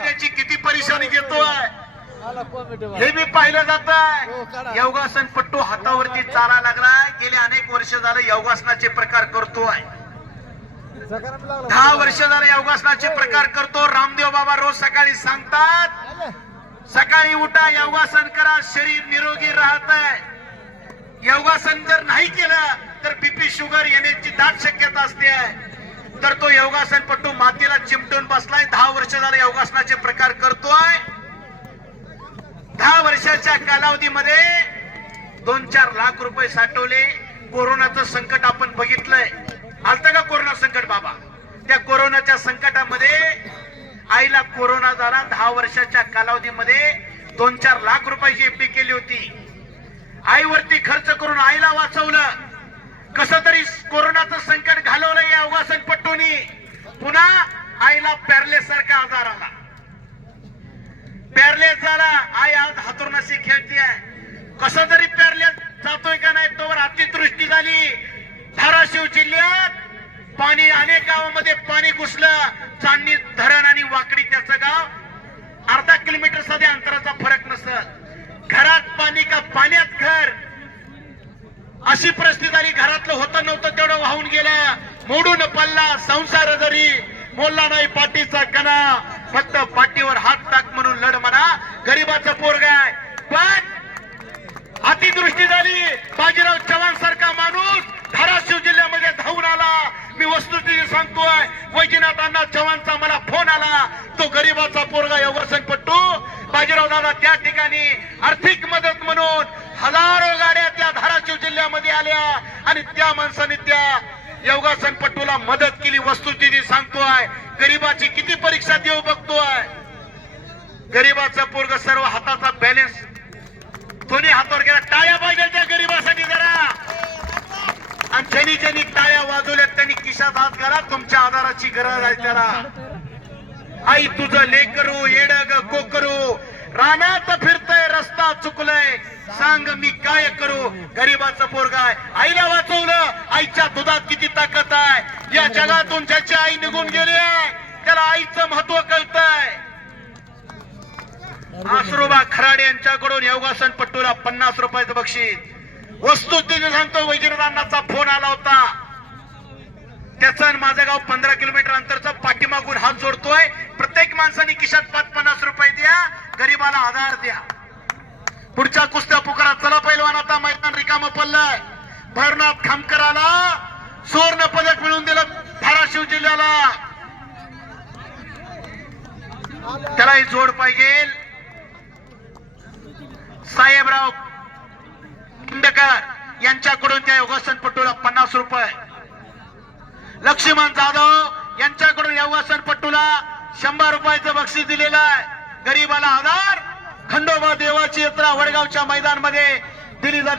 त्याची किती परेशानी घेतोय हे मी पाहिलं जात. योगासन पट्टू हातावरती चाला लागलाय. गेले अनेक वर्ष झाले योगासनाचे प्रकार करतोय. 10 वर्ष झाले योगासनाचे प्रकार करतो. रामदेव बाबा रोज सकाळी सांगतात, सकाळी उठा, योगासन करा, शरीर निरोगी राहतंय. योगासन जर नाही केलं तर बीपी शुगर येण्याची दाट शक्यता असते. तर तो योगासन पट्टू मातीला चिमटून बसलाय. 10 वर्ष झाले योगासनाचे प्रकार करतोय. 10 वर्षाच्या कालावधीमध्ये 2-4 लाख रुपये साठवले. कोरोनाचं संकट आपण बघितलंय. आलतं का कोरोना संकट बाबा? त्या कोरोनाच्या संकटामध्ये आईला कोरोना झाला. 10 वर्षाच्या कालावधीमध्ये 2-4 लाख रुपयाची एफडी केली होती. आईवरती खर्च करून आईला वाचवलं. कसं तरी कोरोनाचं संकट घालवलं या योगासन पट्टूनी. पुन्हा आईला पॅरलेस सारखा आजार आला. पॅरलेस झाला. आई आज हातुरणाशी खेळतीये. कसं तरी पॅरलेस जातोय का नाही तोवर अतिवृष्टी झाली. धाराशिव जिल्ह्यात पाणी अनेक गावामध्ये पाणी घुसलं. चांदणी धरण आणि वाकडी त्याचं गाव अर्धा किलोमीटर साध्या अंतराचा फरक नसत. घरात पाणी का पाण्यात घर, अशी परिस्थिती झाली. घरातलं होतं नव्हतं तेवढं वाहून गेलं. मोडून पडला संसार जरी मोडला नाही पाठीचा कणा. फक्त पाठीवर हात टाक म्हणून लढ म्हणा. गरीबाचं पोरगाय. पण अतिवृष्टी झाली. बाजीराव चव्हाण सारखा माणूस धाराशिव जिल्ह्यामध्ये धावून आला. मी वस्तुस्थिती सांगतोय. वैजनाथ अण्णा चव्हाणचा मला फोन आला. तो गरीबाचा पोरगा योगासन पट्टू बाजीराव दादा त्या ठिकाणी आर्थिक मदत म्हणून हजारो गाड्या त्या धाराशिव जिल्ह्यामध्ये आल्या आणि त्या माणसाने त्या योगासन पट्टूला मदत केली. वस्तुस्थिती सांगतोय. गरीबाची किती परीक्षा देऊ बघतोय. गरीबाचा पोरगा सर्व हाताचा बॅलन्स दोन्ही हातावर गेला. टाळ्या पाहिजे त्या गरीबासाठी जरा. आणि ज्यांनी ज्यांनी टाळ्या वाजवल्या त्यांनी खिशात हात घाला. तुमच्या आधाराची गरज आहे त्याला. आई तुझं लेकरू येडग कोकरू रानात फिरतय, रस्ता चुकलंय, सांग मी काय करू. गरीबाचं पोरगाय. आईला वाचवलं. आईच्या दुधात किती ताकद आहे. या जगातून ज्याची आई निघून गेली आहे त्याला आईचं महत्व कळतंय. आसरोबा खराडे यांच्याकडून योगासन पट्टूला 50 रुपयाचं बक्षीस. वस्तुस्थिती सांगतो. वैजनाथांचा फोन आला होता. त्याचं माझं गाव 15 किलोमीटर अंतरचं. पाठीमागून हात जोडतोय. प्रत्येक माणसाने खिशात 5-50 रुपये द्या. गरीबाला आधार द्या. पुढच्या कुस्त्या पुकारा. चला पैलवान, आता मैदान रिकामं पडलंय. भरनाथ खामकराला सुवर्ण पदक मिळवून दिलं धाराशिव जिल्ह्याला. त्यालाही जोड पाहिजे. साहेबराव किंडकर यांच्याकडून त्या योगासन पट्टूला 50 रुपये. लक्ष्मण जाधव यांच्याकडून योगासन पट्टूला 100 रुपयाचं बक्षीस दिलेलं आहे. गरीबाला आधार. खंडोबा देवाची यात्रा वडगावच्या मैदानामध्ये दिली जाते.